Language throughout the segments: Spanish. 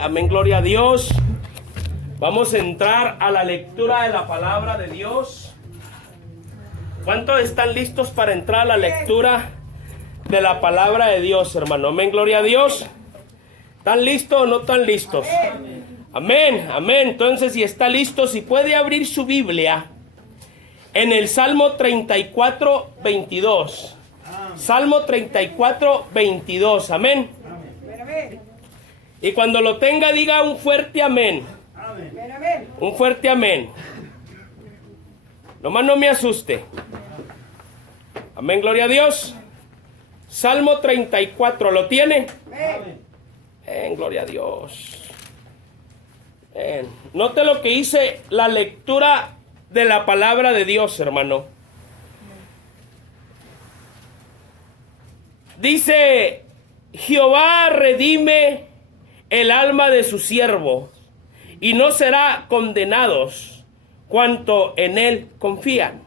Amén, gloria a Dios. Vamos a entrar a la lectura de la palabra de Dios. ¿Cuántos están listos para entrar a la lectura de la palabra de Dios, hermano? Amén, gloria a Dios. ¿Están listos o no están listos? Amén, amén. Entonces, si está listo, si puede abrir su Biblia en el Salmo 34, 22. Salmo 34, 22. Amén. Y cuando lo tenga, diga un fuerte amén. Un fuerte amén. Nomás no me asuste. Amén, gloria a Dios. Salmo 34, ¿lo tiene? Amén, gloria a Dios. Amén. Note lo que dice la lectura de la palabra de Dios, hermano. Dice: Jehová redime el alma de sus siervos, y no será condenados cuanto en él confían.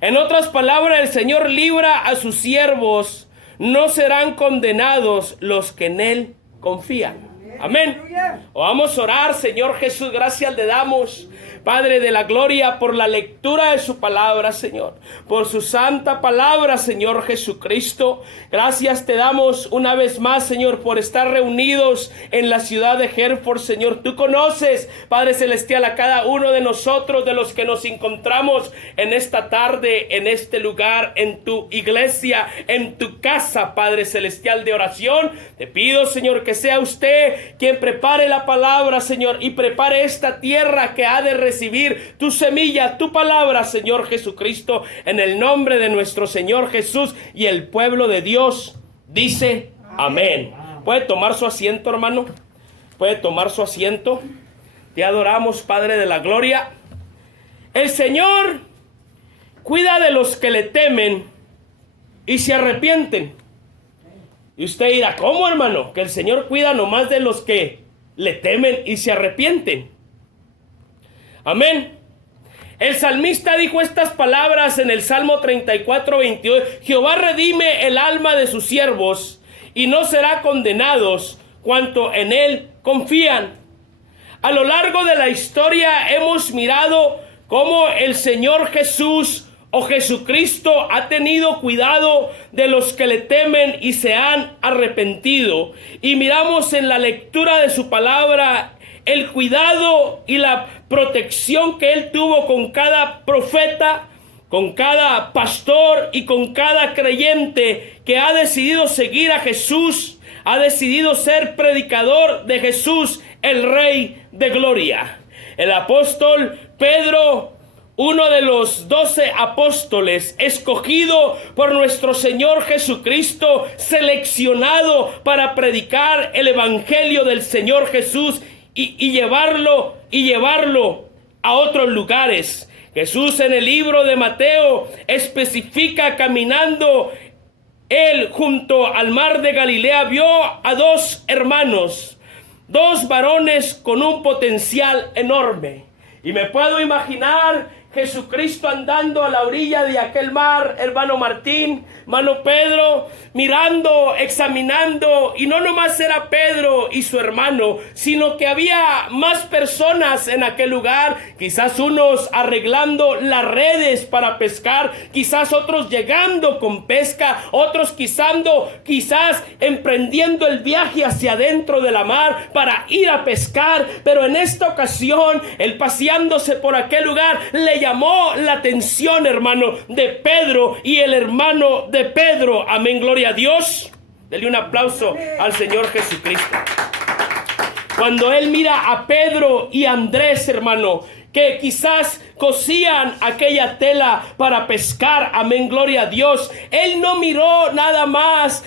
En otras palabras, el Señor libra a sus siervos, no serán condenados los que en él confían. Amén. Vamos a orar. Señor Jesús, gracias le damos, Padre de la gloria, por la lectura de su palabra, Señor, por su santa palabra, Señor Jesucristo. Gracias te damos una vez más, Señor, por estar reunidos en la ciudad de Hereford, Señor. Tú conoces, Padre celestial, a cada uno de nosotros, de los que nos encontramos en esta tarde, en este lugar, en tu iglesia, en tu casa, Padre celestial de oración. Te pido, Señor, que sea usted quien prepare la palabra, Señor, y prepare esta tierra que ha de recibir tu semilla, tu palabra, Señor Jesucristo, en el nombre de nuestro Señor Jesús. Y el pueblo de Dios dice amén. ¿Puede tomar su asiento, hermano? ¿Puede tomar su asiento? Te adoramos, Padre de la gloria. El Señor cuida de los que le temen y se arrepienten. Y usted dirá, ¿cómo, hermano? Que el Señor cuida nomás de los que le temen y se arrepienten. Amén. El salmista dijo estas palabras en el Salmo 34, 22. Jehová redime el alma de sus siervos, y no será condenados cuanto en él confían. A lo largo de la historia hemos mirado cómo el Señor Jesús o Jesucristo ha tenido cuidado de los que le temen y se han arrepentido. Y miramos en la lectura de su palabra el cuidado y la protección que él tuvo con cada profeta, con cada pastor y con cada creyente que ha decidido seguir a Jesús, ha decidido ser predicador de Jesús, el Rey de Gloria. El apóstol Pedro, uno de los 12 apóstoles, escogido por nuestro Señor Jesucristo, seleccionado para predicar el evangelio del Señor Jesús y llevarlo a otros lugares. Jesús, en el libro de Mateo, especifica caminando él junto al mar de Galilea, vio a dos hermanos, dos varones con un potencial enorme. Y me puedo imaginar Jesucristo andando a la orilla de aquel mar, hermano Martín, hermano Pedro, mirando, examinando. Y no nomás era Pedro y su hermano, sino que había más personas en aquel lugar. Quizás unos arreglando las redes para pescar, quizás otros llegando con pesca, otros quizás emprendiendo el viaje hacia adentro de la mar para ir a pescar. Pero en esta ocasión, él paseándose por aquel lugar, le llamó la atención, hermano, de Pedro y el hermano de Pedro. Amén, gloria a Dios. Dele un aplauso al Señor Jesucristo. Cuando él mira a Pedro y Andrés, hermano, que quizás cosían aquella tela para pescar, amén, gloria a Dios, él no miró nada más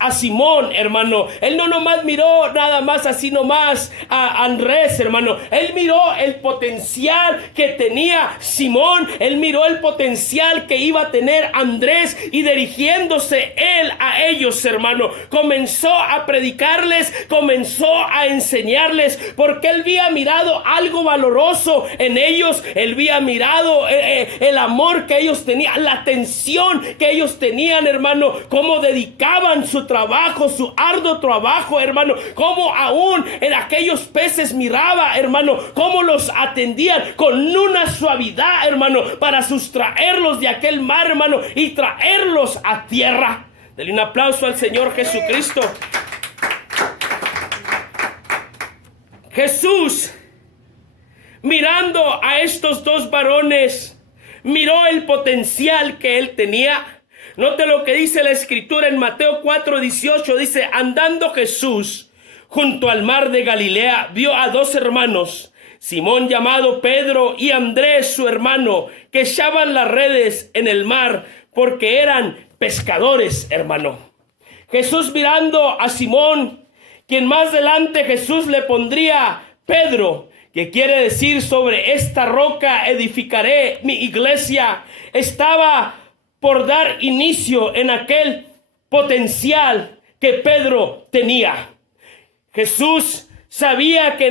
a Simón, hermano. Él no nomás miró nada más así nomás a Andrés, hermano. Él miró el potencial que tenía Simón, él miró el potencial que iba a tener Andrés, y dirigiéndose él a ellos, hermano, comenzó a predicarles, comenzó a enseñarles, porque él había mirado algo valoroso en ellos. Él había mirado el amor que ellos tenían, la atención que ellos tenían, hermano, cómo dedicaban su trabajo, su arduo trabajo, hermano, cómo aún en aquellos peces miraba, hermano, cómo los atendían con una suavidad, hermano, para sustraerlos de aquel mar, hermano, y traerlos a tierra. Denle un aplauso al Señor Jesucristo. Jesús, mirando a estos dos varones, miró el potencial que él tenía. Note lo que dice la Escritura en Mateo 4:18. Dice: andando Jesús junto al mar de Galilea, vio a dos hermanos, Simón llamado Pedro y Andrés su hermano, que echaban las redes en el mar porque eran pescadores, hermano. Jesús mirando a Simón, quien más adelante Jesús le pondría Pedro, que quiere decir sobre esta roca edificaré mi iglesia, estaba por dar inicio en aquel potencial que Pedro tenía. Jesús sabía que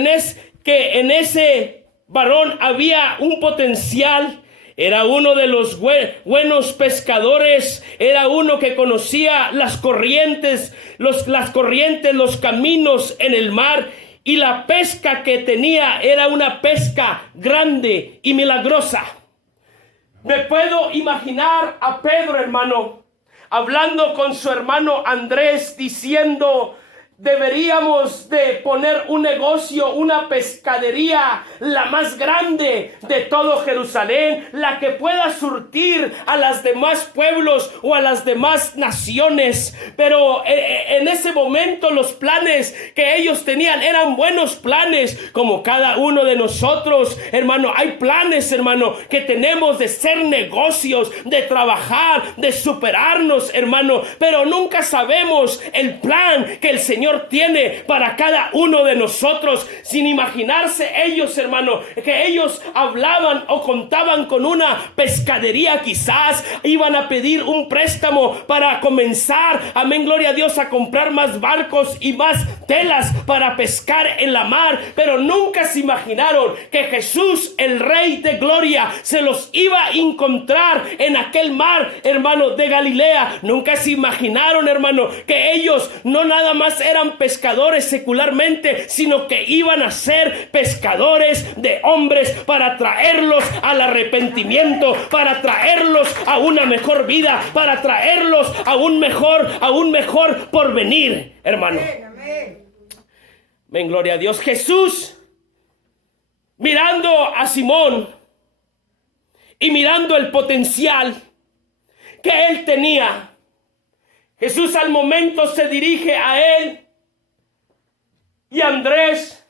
en ese varón había un potencial. Era uno de los buenos pescadores, era uno que conocía las corrientes, los caminos en el mar, y la pesca que tenía era una pesca grande y milagrosa. Me puedo imaginar a Pedro, hermano, hablando con su hermano Andrés, diciendo: deberíamos de poner un negocio, una pescadería, la más grande de todo Jerusalén, la que pueda surtir a los demás pueblos o a las demás naciones. Pero en ese momento los planes que ellos tenían eran buenos planes, como cada uno de nosotros, hermano. Hay planes, hermano, que tenemos de ser negocios, de trabajar, de superarnos, hermano, pero nunca sabemos el plan que el Señor tiene para cada uno de nosotros. Sin imaginarse ellos, hermano, que ellos hablaban o contaban con una pescadería. Quizás iban a pedir un préstamo para comenzar, amén, gloria a Dios, a comprar más barcos y más telas para pescar en la mar, pero nunca se imaginaron que Jesús, el Rey de Gloria, se los iba a encontrar en aquel mar, hermano, de Galilea. Nunca se imaginaron, hermano, que ellos no nada más eran pescadores secularmente, sino que iban a ser pescadores de hombres, para traerlos al arrepentimiento, para traerlos a una mejor vida, para traerlos a un mejor porvenir, hermano. Ven, gloria a Dios. Jesús, mirando a Simón y mirando el potencial que él tenía, Jesús al momento se dirige a él y Andrés,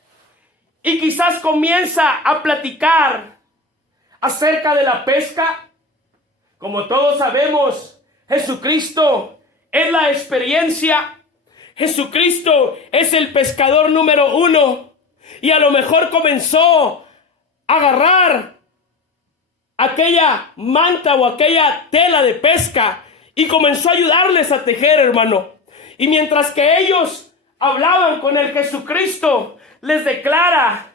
y quizás comienza a platicar acerca de la pesca. Como todos sabemos, Jesucristo es la experiencia. Jesucristo es el pescador número uno, y a lo mejor comenzó a agarrar aquella manta o aquella tela de pesca y comenzó a ayudarles a tejer, hermano. Y mientras que ellos hablaban con el Jesucristo, les declara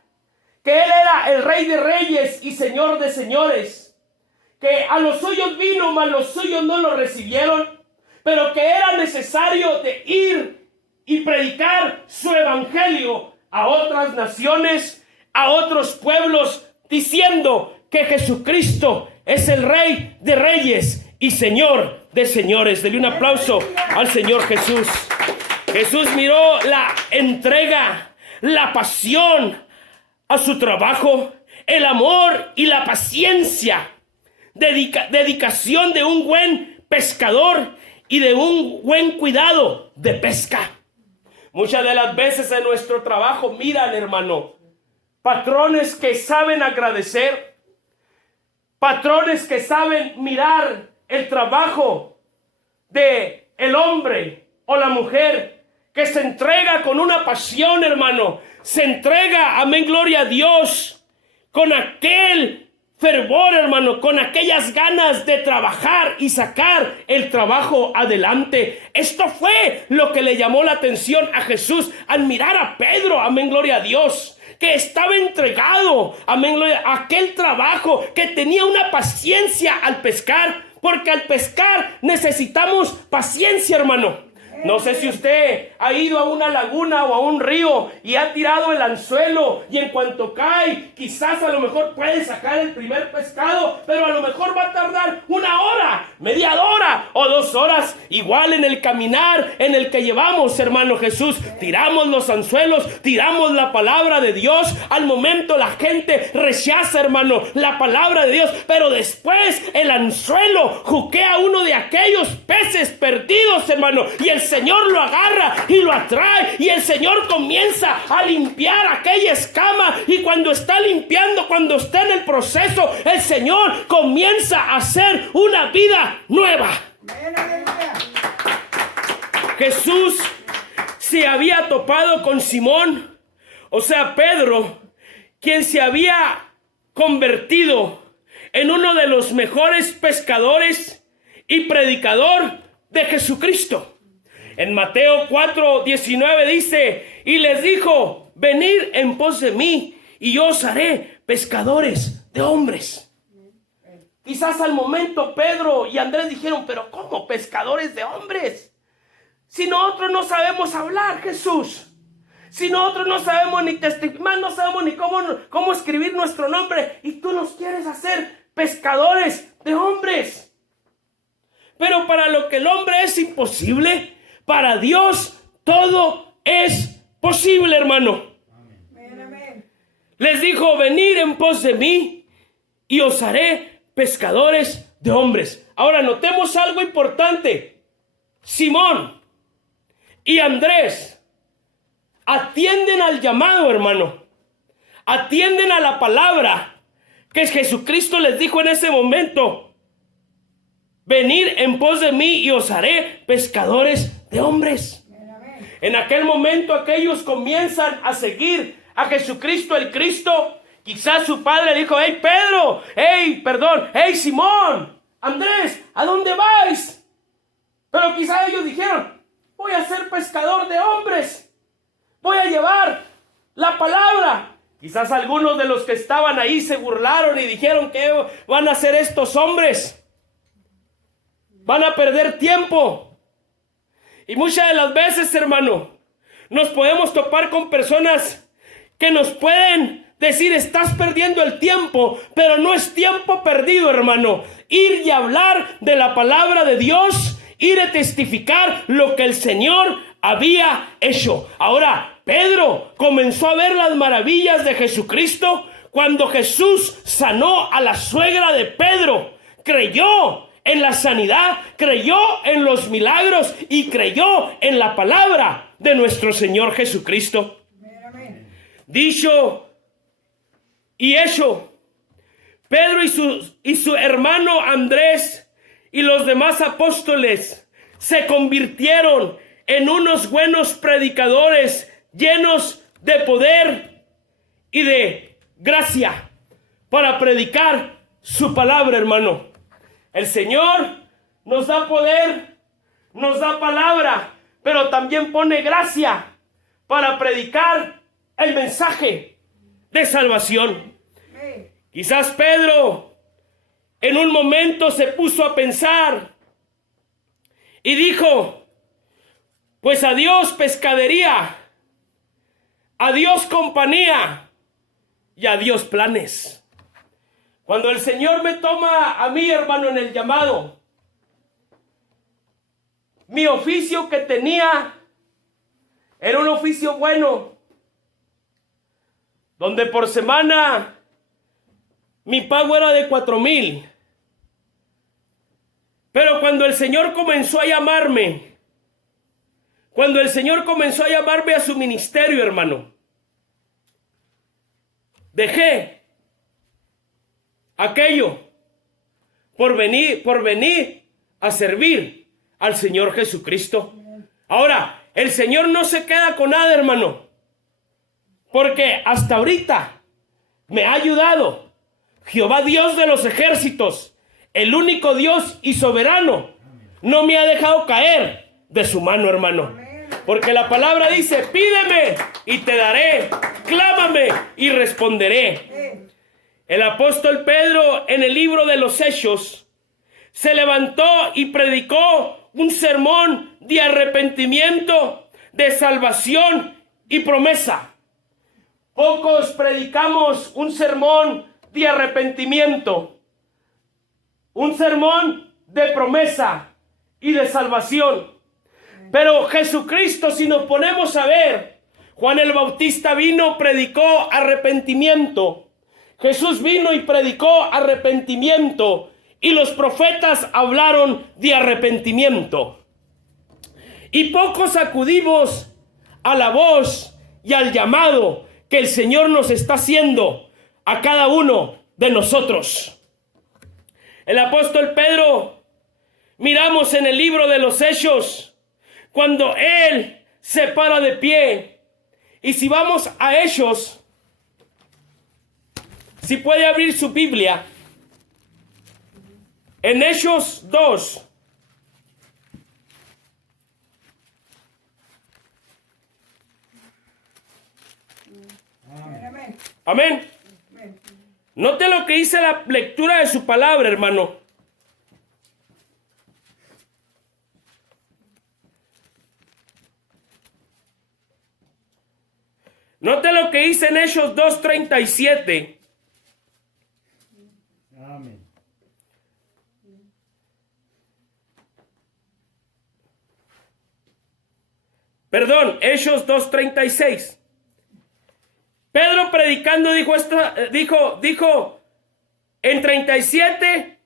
que Él era el Rey de Reyes y Señor de Señores, que a los suyos vino, mas los suyos no lo recibieron, pero que era necesario de ir y predicar su evangelio a otras naciones, a otros pueblos, diciendo que Jesucristo es el Rey de Reyes y Señor de Señores. Dele un aplauso al Señor Jesús. Jesús miró la entrega, la pasión a su trabajo, el amor y la paciencia, dedicación de un buen pescador y de un buen cuidado de pesca. Muchas de las veces en nuestro trabajo, miran, hermano, patrones que saben agradecer, patrones que saben mirar el trabajo de el hombre o la mujer, que se entrega con una pasión, hermano, se entrega, amén, gloria a Dios, con aquel fervor, hermano, con aquellas ganas de trabajar y sacar el trabajo adelante. Esto fue lo que le llamó la atención a Jesús al mirar a Pedro, amén, gloria a Dios, que estaba entregado, amén, a aquel trabajo, que tenía una paciencia al pescar, porque al pescar necesitamos paciencia, hermano. No sé si usted ha ido a una laguna o a un río y ha tirado el anzuelo, y en cuanto cae, quizás a lo mejor puede sacar el primer pescado, pero a lo mejor va a tardar 1 hora, media hora o 2 horas. Igual en el caminar en el que llevamos, hermano Jesús, tiramos los anzuelos, tiramos la palabra de Dios. Al momento la gente rechaza, hermano, la palabra de Dios, pero después el anzuelo juquea uno de aquellos peces perdidos, hermano, y el Señor lo agarra y lo atrae, y el Señor comienza a limpiar aquella escama, y cuando está limpiando, cuando está en el proceso, el Señor comienza a hacer una vida nueva. Jesús se había topado con Simón, o sea, Pedro, quien se había convertido en uno de los mejores pescadores y predicador de Jesucristo. En Mateo 4:19 dice, y les dijo, venid en pos de mí, y yo os haré pescadores de hombres. Quizás al momento Pedro y Andrés dijeron, pero ¿cómo pescadores de hombres? Si nosotros no sabemos hablar, Jesús. Si nosotros no sabemos ni testificar, no sabemos ni cómo escribir nuestro nombre, y tú nos quieres hacer pescadores de hombres. Pero para lo que el hombre es imposible, para Dios todo es posible, hermano. Amén. Les dijo, venid en pos de mí y os haré pescadores de hombres. Ahora notemos algo importante. Simón y Andrés atienden al llamado, hermano. Atienden a la palabra que Jesucristo les dijo en ese momento. Venid en pos de mí y os haré pescadores de hombres. En aquel momento aquellos comienzan a seguir a Jesucristo el Cristo. Quizás su padre dijo, hey Pedro, hey Simón, Andrés, ¿a dónde vais? Pero quizás ellos dijeron, voy a ser pescador de hombres, voy a llevar la palabra. Quizás algunos de los que estaban ahí se burlaron y dijeron, ¿qué van a hacer estos hombres? Van a perder tiempo. Y muchas de las veces, hermano, nos podemos topar con personas que nos pueden decir, estás perdiendo el tiempo, pero no es tiempo perdido, hermano. Ir y hablar de la palabra de Dios, ir a testificar lo que el Señor había hecho. Ahora, Pedro comenzó a ver las maravillas de Jesucristo cuando Jesús sanó a la suegra de Pedro. Creyó en la sanidad, creyó en los milagros y creyó en la palabra de nuestro Señor Jesucristo. Amén. Dicho y hecho, Pedro y su hermano Andrés y los demás apóstoles se convirtieron en unos buenos predicadores llenos de poder y de gracia para predicar su palabra, hermano. El Señor nos da poder, nos da palabra, pero también pone gracia para predicar el mensaje de salvación. Quizás Pedro en un momento se puso a pensar y dijo, pues adiós pescadería, adiós compañía y adiós planes. Cuando el Señor me toma a mí, hermano, en el llamado, mi oficio que tenía era un oficio bueno, donde por semana mi pago era de 4,000. Pero cuando el Señor comenzó a llamarme, a su ministerio, hermano, dejé aquello por venir a servir al Señor Jesucristo. Ahora, el Señor no se queda con nada, hermano, porque hasta ahorita me ha ayudado Jehová Dios de los ejércitos, el único Dios y soberano, no me ha dejado caer de su mano, hermano. Porque la palabra dice, pídeme y te daré, clámame y responderé. El apóstol Pedro en el libro de los Hechos se levantó y predicó un sermón de arrepentimiento, de salvación y promesa. Pocos predicamos un sermón de arrepentimiento, un sermón de promesa y de salvación. Pero Jesucristo, si nos ponemos a ver, Juan el Bautista vino, predicó arrepentimiento. Jesús vino y predicó arrepentimiento. Y los profetas hablaron de arrepentimiento. Y pocos acudimos a la voz y al llamado que el Señor nos está haciendo a cada uno de nosotros. El apóstol Pedro, miramos en el libro de los Hechos, cuando él se para de pie. Y si vamos a Hechos, si puede abrir su Biblia, en Hechos 2. Amén. Amén. Note lo que dice la lectura de su palabra, hermano. Note lo que dice en Hechos 2:37. Amén. Perdón, Hechos 2:36. Pedro predicando dijo en 37,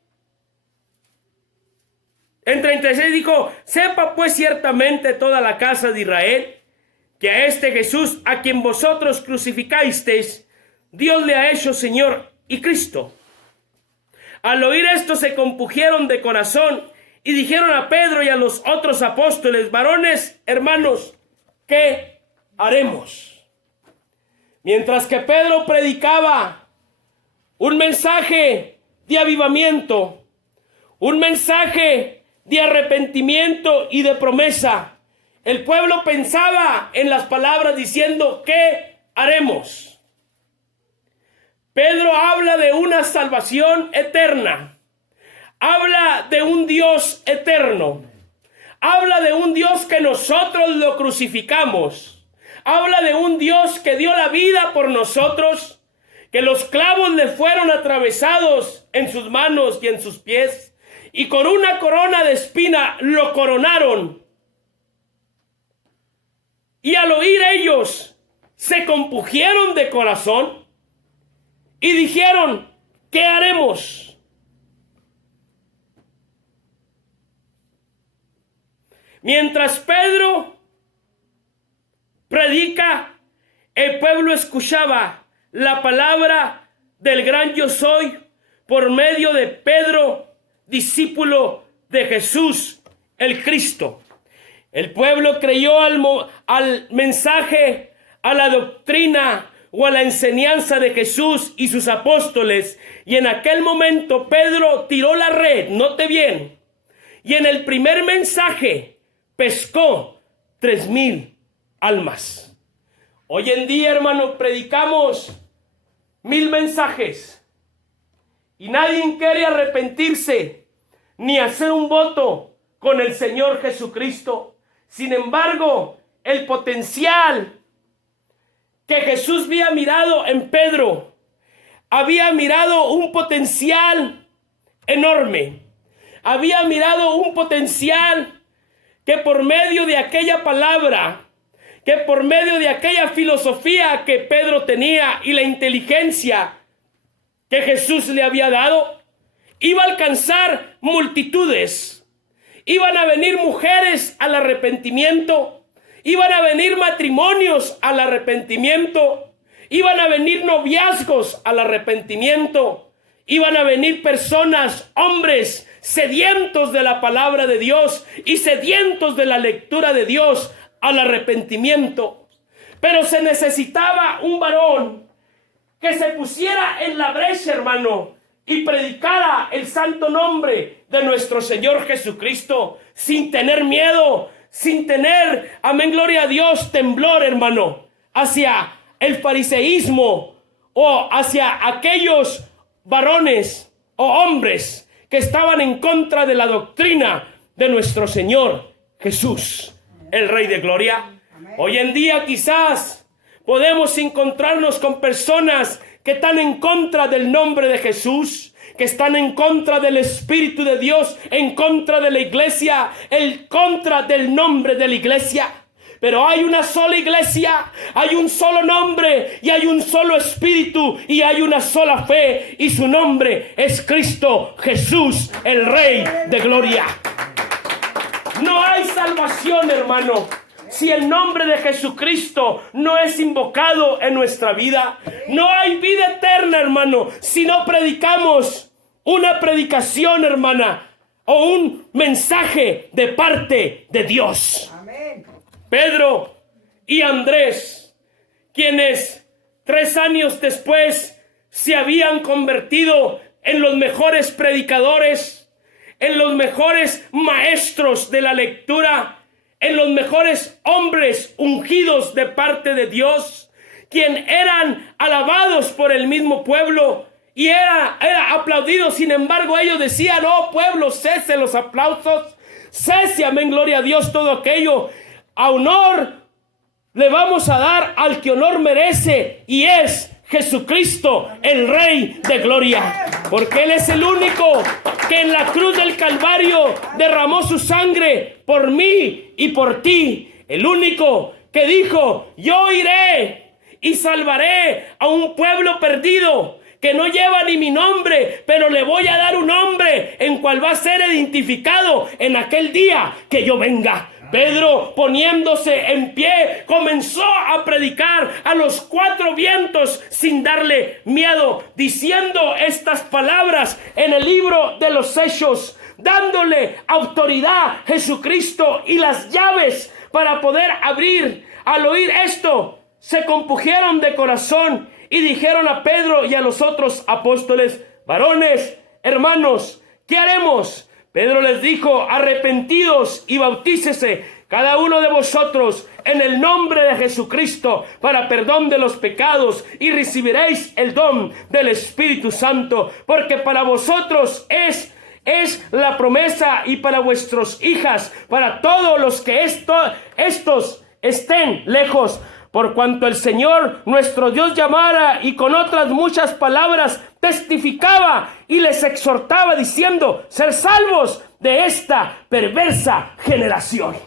en 36 dijo, sepa pues ciertamente toda la casa de Israel, que a este Jesús, a quien vosotros crucificasteis, Dios le ha hecho Señor y Cristo. Al oír esto se compungieron de corazón y dijeron a Pedro y a los otros apóstoles, varones, hermanos, ¿qué haremos? Mientras que Pedro predicaba un mensaje de avivamiento, un mensaje de arrepentimiento y de promesa, el pueblo pensaba en las palabras diciendo, ¿qué haremos? Pedro habla de una salvación eterna, habla de un Dios eterno, habla de un Dios que nosotros lo crucificamos. Habla de un Dios que dio la vida por nosotros, que los clavos le fueron atravesados en sus manos y en sus pies, y con una corona de espina lo coronaron. Y al oír ellos, se compungieron de corazón y dijeron, ¿qué haremos? Mientras Pedro predica, el pueblo escuchaba la palabra del gran yo soy por medio de Pedro, discípulo de Jesús, el Cristo. El pueblo creyó al mensaje, a la doctrina o a la enseñanza de Jesús y sus apóstoles. Y en aquel momento Pedro tiró la red, note bien, y en el primer mensaje pescó 3,000 almas. Hoy en día, hermano, predicamos 1,000 mensajes y nadie quiere arrepentirse ni hacer un voto con el Señor Jesucristo. Sin embargo, el potencial que Jesús había mirado en Pedro, había mirado un potencial enorme, había mirado un potencial que por medio de aquella palabra, que por medio de aquella filosofía que Pedro tenía y la inteligencia que Jesús le había dado, iba a alcanzar multitudes. Iban a venir mujeres al arrepentimiento, iban a venir matrimonios al arrepentimiento, iban a venir noviazgos al arrepentimiento, iban a venir personas, hombres, sedientos de la palabra de Dios y sedientos de la lectura de Dios al arrepentimiento. Pero se necesitaba un varón que se pusiera en la brecha, hermano, y predicara el santo nombre de nuestro Señor Jesucristo sin tener miedo, sin tener, amén, gloria a Dios, temblor, hermano, hacia el fariseísmo o hacia aquellos varones o hombres que estaban en contra de la doctrina de nuestro Señor Jesús, el Rey de Gloria. Hoy en día quizás podemos encontrarnos con personas que están en contra del nombre de Jesús, que están en contra del Espíritu de Dios, en contra de la iglesia, en contra del nombre de la iglesia. Pero hay una sola iglesia, hay un solo nombre y hay un solo espíritu y hay una sola fe, y su nombre es Cristo Jesús, el Rey de Gloria. No hay salvación, hermano, si el nombre de Jesucristo no es invocado en nuestra vida. No hay vida eterna, hermano, si no predicamos una predicación, hermana, o un mensaje de parte de Dios. Amén. Pedro y Andrés, quienes 3 años después se habían convertido en los mejores predicadores, en los mejores maestros de la lectura, en los mejores hombres ungidos de parte de Dios, quien eran alabados por el mismo pueblo y era aplaudido. Sin embargo, ellos decían: oh pueblo, cese los aplausos, cese, amén, gloria a Dios, todo aquello. A honor le vamos a dar al que honor merece, y es Jesucristo, el Rey de Gloria, porque Él es el único que en la cruz del Calvario derramó su sangre por mí y por ti. El único que dijo: yo iré y salvaré a un pueblo perdido que no lleva ni mi nombre, pero le voy a dar un nombre en cual va a ser identificado en aquel día que yo venga. Pedro, poniéndose en pie, comenzó a predicar a los 4 vientos sin darle miedo, diciendo estas palabras en el libro de los Hechos, dándole autoridad a Jesucristo y las llaves para poder abrir. Al oír esto, se compungieron de corazón y dijeron a Pedro y a los otros apóstoles: varones, hermanos, ¿qué haremos? Pedro les dijo: arrepentidos y bautícese cada uno de vosotros en el nombre de Jesucristo para perdón de los pecados, y recibiréis el don del Espíritu Santo, porque para vosotros es la promesa, y para vuestros hijas, para todos los que estos estén lejos, por cuanto el Señor nuestro Dios llamara, y con otras muchas palabras testificaba y les exhortaba diciendo: ser salvos de esta perversa generación.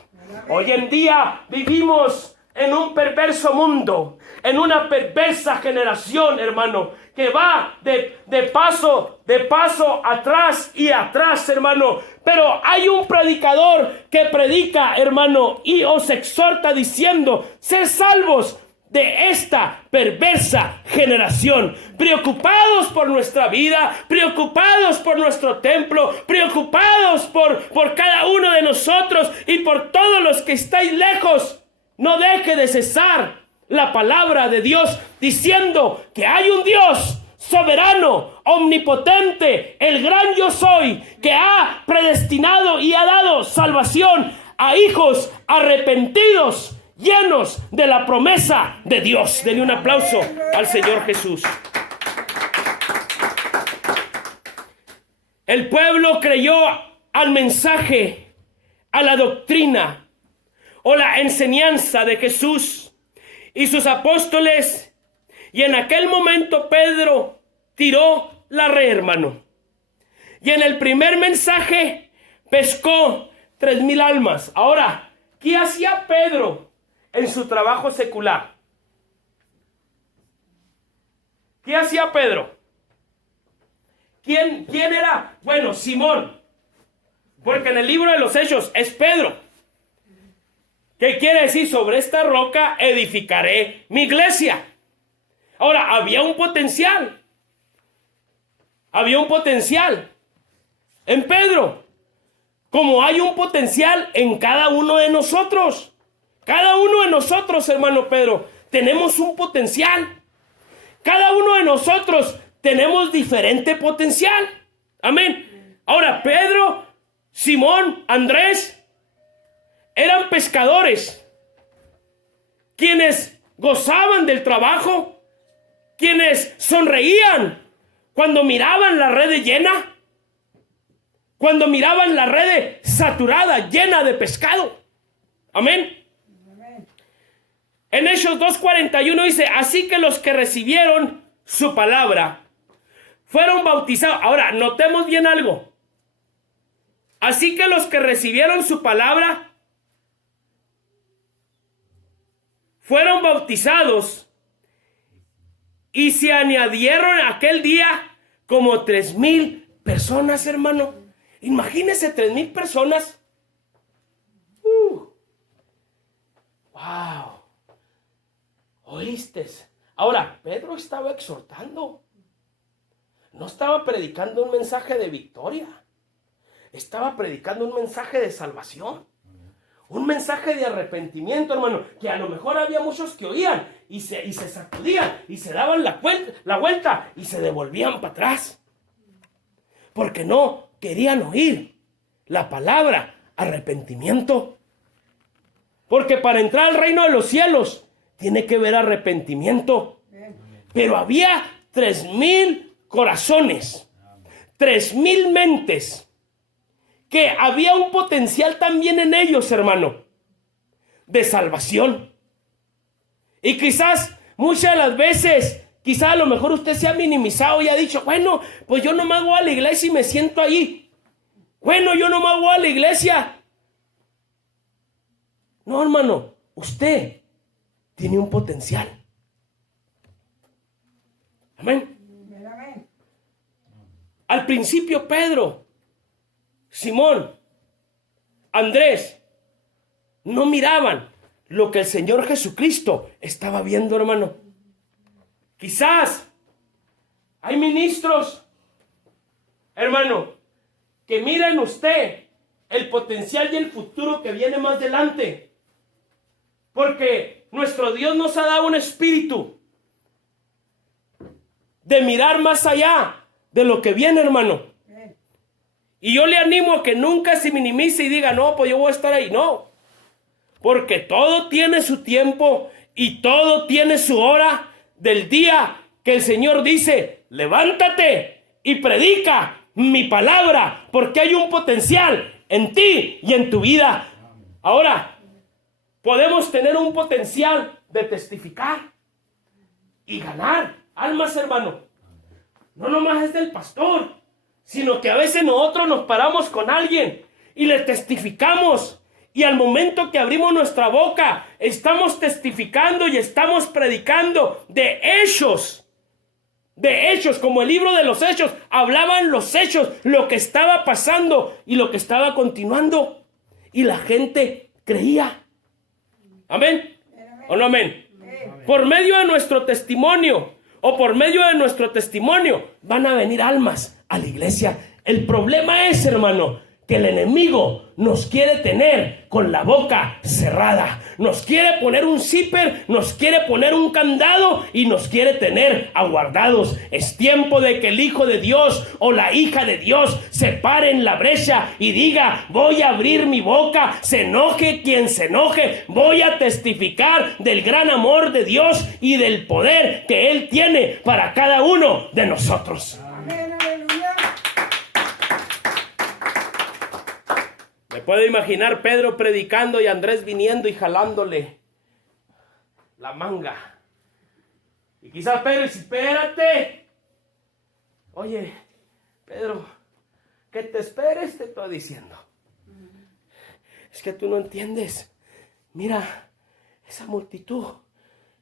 Hoy en día vivimos en un perverso mundo, en una perversa generación, hermano, que va de paso atrás y atrás, hermano. Pero hay un predicador que predica, hermano, y os exhorta diciendo: ser salvos de esta perversa generación, preocupados por nuestra vida, preocupados por nuestro templo, preocupados por cada uno de nosotros y por todos los que estáis lejos. No deje de cesar la palabra de Dios, diciendo que hay un Dios soberano, omnipotente, el gran yo soy, que ha predestinado y ha dado salvación a hijos arrepentidos, llenos de la promesa de Dios. Denle un aplauso al Señor Jesús. El pueblo creyó al mensaje, a la doctrina o la enseñanza de Jesús y sus apóstoles, y en aquel momento Pedro tiró la red, hermano, y en el primer mensaje pescó 3,000 almas. Ahora, ¿qué hacía Pedro en su trabajo secular? ¿Qué hacía Pedro? ¿Quién era? Bueno, Simón, porque en el libro de los Hechos es Pedro. ¿Qué quiere decir? Sobre esta roca edificaré mi iglesia. Ahora, había un potencial. Había un potencial en Pedro, como hay un potencial en cada uno de nosotros. Cada uno de nosotros, hermano Pedro, tenemos un potencial. Cada uno de nosotros tenemos diferente potencial. Amén. Ahora, Pedro, Simón, Andrés, eran pescadores, quienes gozaban del trabajo, quienes sonreían cuando miraban la red llena, cuando miraban la red saturada, llena de pescado. Amén. En Hechos 2:41 dice, así que los que recibieron su palabra fueron bautizados. Ahora, notemos bien algo. Así que los que recibieron su palabra fueron bautizados y se añadieron aquel día como 3,000 personas, hermano. Imagínense 3,000 personas. Wow. ¿Oíste? Ahora, Pedro estaba exhortando. No estaba predicando un mensaje de victoria. Estaba predicando un mensaje de salvación. Un mensaje de arrepentimiento, hermano. Que a lo mejor había muchos que oían y se sacudían y se daban la vuelta y se devolvían para atrás. Porque no querían oír la palabra arrepentimiento. Porque para entrar al reino de los cielos tiene que haber arrepentimiento. Pero había 3,000 corazones, 3,000 mentes, que había un potencial también en ellos, hermano, de salvación. Y quizás muchas de las veces, quizás a lo mejor usted se ha minimizado y ha dicho, bueno, pues yo nomás voy a la iglesia y me siento ahí. Bueno, yo nomás voy a la iglesia. No, hermano, usted tiene un potencial. Amén. Al principio Pedro, Simón, Andrés, no miraban lo que el Señor Jesucristo estaba viendo, hermano. Quizás hay ministros, hermano, que miren usted el potencial y el futuro que viene más adelante. Porque nuestro Dios nos ha dado un espíritu de mirar más allá de lo que viene, hermano. Y yo le animo a que nunca se minimice y diga, no, pues yo voy a estar ahí. No, porque todo tiene su tiempo y todo tiene su hora del día que el Señor dice, levántate y predica mi palabra, porque hay un potencial en ti y en tu vida. Ahora, podemos tener un potencial de testificar y ganar almas, hermano. No nomás es del pastor, sino que a veces nosotros nos paramos con alguien y le testificamos. Y al momento que abrimos nuestra boca, estamos testificando y estamos predicando de hechos. De hechos, como el libro de los hechos. Hablaban los hechos, lo que estaba pasando y lo que estaba continuando. Y la gente creía. ¿Amén? ¿O no amén? Por medio de nuestro testimonio, o por medio de nuestro testimonio, van a venir almas a la iglesia. El problema es, hermano, que el enemigo nos quiere tener con la boca cerrada. Nos quiere poner un zipper, nos quiere poner un candado y nos quiere tener aguardados. Es tiempo de que el Hijo de Dios o la hija de Dios se pare en la brecha y diga, voy a abrir mi boca, se enoje quien se enoje, voy a testificar del gran amor de Dios y del poder que Él tiene para cada uno de nosotros. Amén, aleluya. Me puedo imaginar Pedro predicando y Andrés viniendo y jalándole la manga. Y quizás Pedro dice, espérate. Oye, Pedro, que te esperes, te estoy diciendo. Es que tú no entiendes. Mira, esa multitud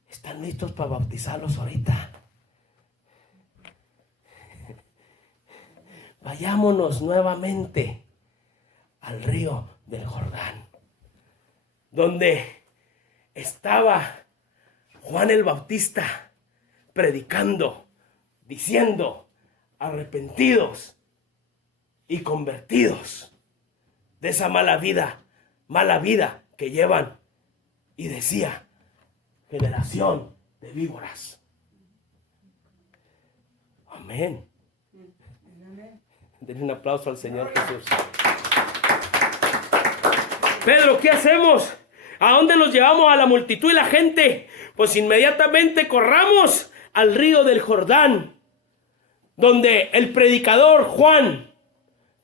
están listos para bautizarlos ahorita. Vayámonos nuevamente al río del Jordán, donde estaba Juan el Bautista predicando, diciendo, arrepentidos y convertidos de esa mala vida que llevan. Y decía, generación de víboras. Amén. Denle un aplauso al Señor Jesús. Pedro, ¿qué hacemos? ¿A dónde los llevamos a la multitud y la gente? Pues inmediatamente corramos al río del Jordán, donde el predicador Juan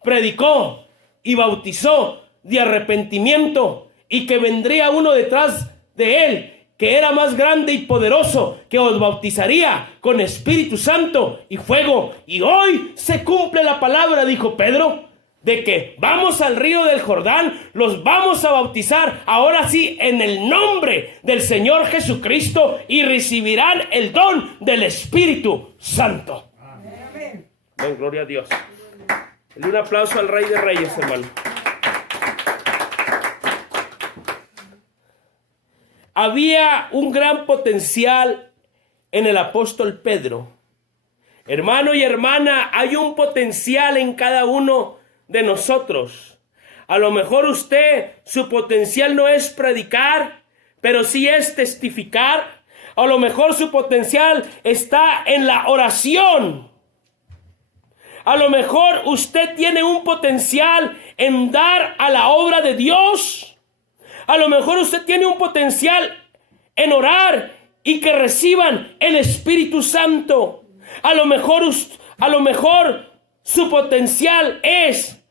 predicó y bautizó de arrepentimiento, y que vendría uno detrás de él, que era más grande y poderoso, que os bautizaría con Espíritu Santo y fuego. Y hoy se cumple la palabra, dijo Pedro, de que vamos al río del Jordán, los vamos a bautizar, ahora sí, en el nombre del Señor Jesucristo, y recibirán el don del Espíritu Santo. Amén. Amén, gloria a Dios. Un aplauso al Rey de Reyes, hermano. Había un gran potencial en el apóstol Pedro. Hermano y hermana, hay un potencial en cada uno de nosotros. A lo mejor usted, su potencial no es predicar, pero sí es testificar. A lo mejor su potencial está en la oración. A lo mejor usted tiene un potencial en dar a la obra de Dios. A lo mejor usted tiene un potencial en orar y que reciban el Espíritu Santo. A lo mejor su potencial es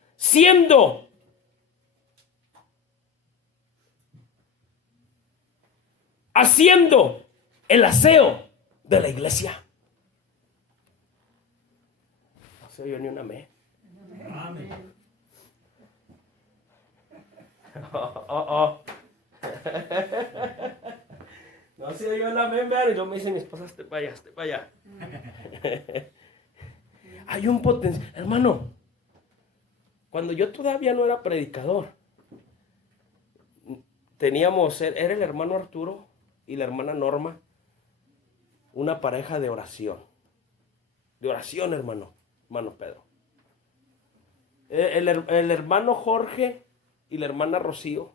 haciendo el aseo de la iglesia. No se oyó ni un amén. Amén. No se oyó el amén, vean. Yo me dice mi esposa, esté para allá. Hay un potencial, hermano. Cuando yo todavía no era predicador, era el hermano Arturo y la hermana Norma, una pareja de oración. De oración, hermano Pedro. El hermano Jorge y la hermana Rocío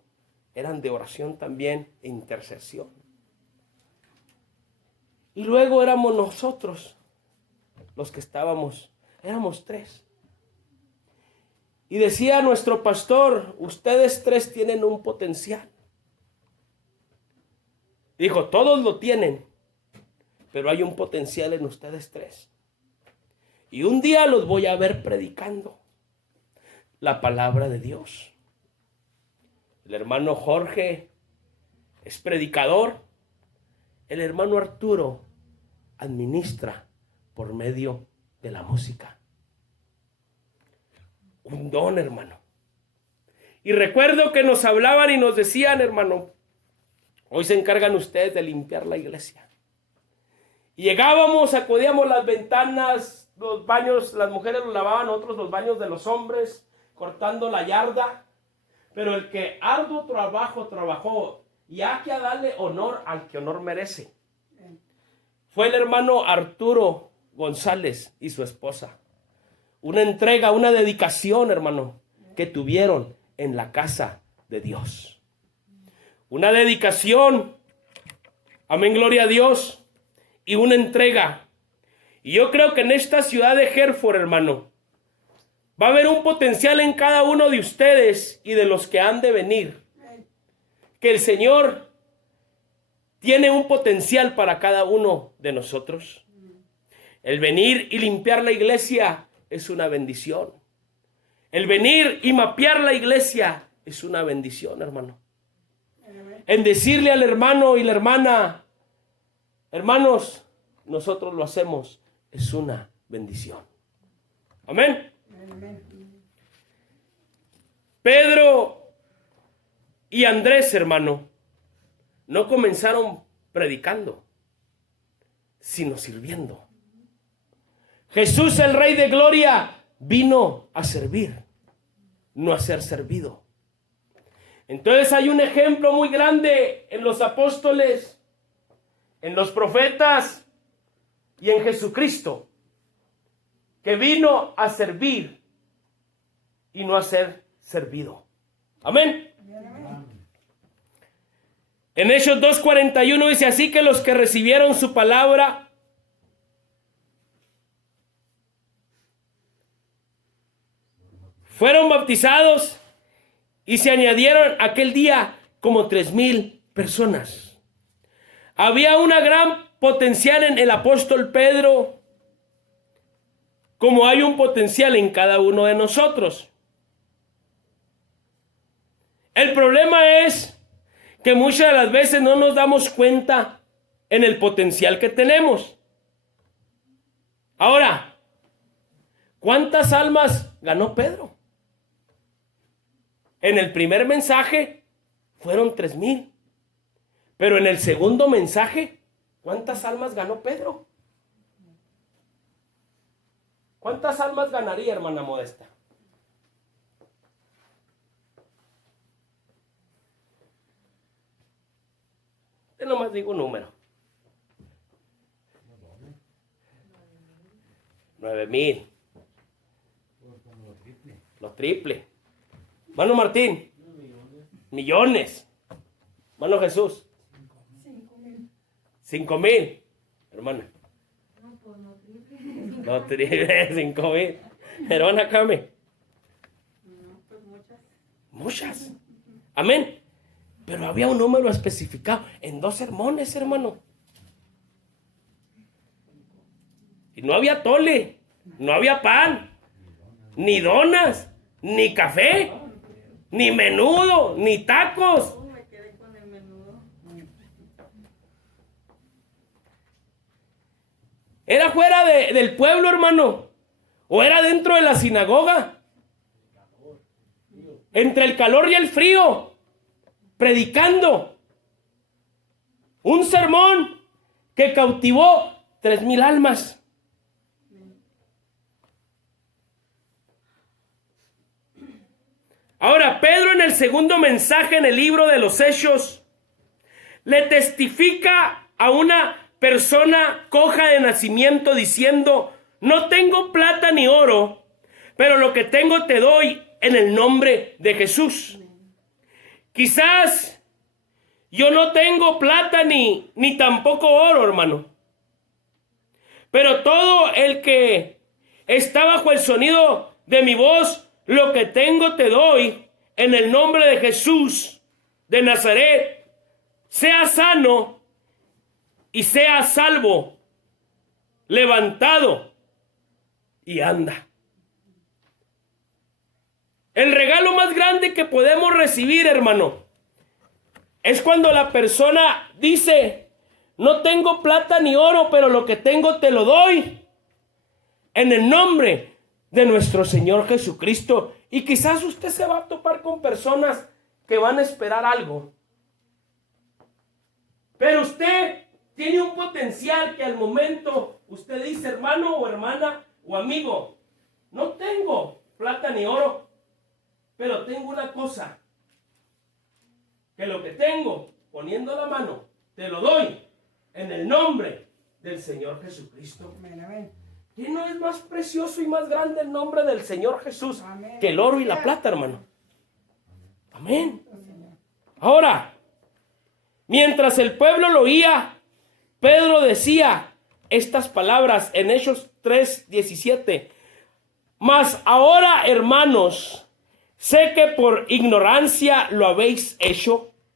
eran de oración también e intercesión. Y luego éramos nosotros los que éramos 3. Y decía nuestro pastor, ustedes 3 tienen un potencial. Dijo, todos lo tienen, pero hay un potencial en ustedes 3. Y un día los voy a ver predicando la palabra de Dios. El hermano Jorge es predicador. El hermano Arturo administra por medio de la música. Un don, hermano. Y recuerdo que nos hablaban y nos decían, hermano, hoy se encargan ustedes de limpiar la iglesia. Y llegábamos, sacudíamos las ventanas, los baños, las mujeres los lavaban, otros los baños de los hombres, cortando la yarda. Pero el que arduo trabajo trabajó, y hay que darle honor al que honor merece, fue el hermano Arturo González y su esposa. Una entrega, una dedicación, hermano, que tuvieron en la casa de Dios. Una dedicación, amén, gloria a Dios, y una entrega. Y yo creo que en esta ciudad de Hereford, hermano, va a haber un potencial en cada uno de ustedes y de los que han de venir. Que el Señor tiene un potencial para cada uno de nosotros. El venir y limpiar la iglesia es una bendición. El venir y mapear la iglesia es una bendición, hermano. En decirle al hermano y la hermana, hermanos, nosotros lo hacemos, es una bendición. Amén. Pedro y Andrés, hermano, no comenzaron predicando, sino sirviendo. Jesús, el Rey de Gloria, vino a servir, no a ser servido. Entonces hay un ejemplo muy grande en los apóstoles, en los profetas y en Jesucristo, que vino a servir y no a ser servido. Amén. En Hechos 2:41 dice, así que los que recibieron su palabra fueron bautizados, y se añadieron aquel día como 3,000 personas. Había una gran potencial en el apóstol Pedro, como hay un potencial en cada uno de nosotros. El problema es que muchas de las veces no nos damos cuenta en el potencial que tenemos. Ahora, ¿cuántas almas ganó Pedro? En el primer mensaje fueron 3,000. Pero en el segundo mensaje, ¿cuántas almas ganó Pedro? ¿Cuántas almas ganaría, hermana Modesta? Yo nomás digo un número. 9,000. Los triples. Mano Martín. Millones. Mano Jesús. 5,000. Hermana. No, triple. 5,000. Hermana Came. Muchas. Amén. Pero había un número especificado en 2 sermones, hermano. Y no había tole, no había pan, ni donas, ni café, ni menudo, ni tacos. Me quedé con el menudo. ¿Era fuera del pueblo, hermano? ¿O era dentro de la sinagoga? Entre el calor y el frío, predicando. Un sermón que cautivó 3,000 almas. Ahora, Pedro en el segundo mensaje en el libro de los Hechos le testifica a una persona coja de nacimiento diciendo: no tengo plata ni oro, pero lo que tengo te doy en el nombre de Jesús. Quizás yo no tengo plata ni tampoco oro, hermano, pero todo el que está bajo el sonido de mi voz, lo que tengo te doy en el nombre de Jesús de Nazaret. Sea sano y sea salvo, levantado y anda. El regalo más grande que podemos recibir, hermano, es cuando la persona dice: no tengo plata ni oro, pero lo que tengo te lo doy en el nombre de nuestro Señor Jesucristo. Y quizás usted se va a topar con personas que van a esperar algo, pero usted tiene un potencial que al momento usted dice: hermano o hermana o amigo, no tengo plata ni oro, pero tengo una cosa, que lo que tengo, poniendo la mano, te lo doy en el nombre del Señor Jesucristo. Amén, amén. ¿Quién no es más precioso y más grande el nombre del Señor Jesús Amén. que el oro y la plata, hermano? Amén. Ahora, mientras el pueblo lo oía, Pedro decía estas palabras en Hechos 3:17. Mas ahora, hermanos, sé que por ignorancia lo habéis hecho,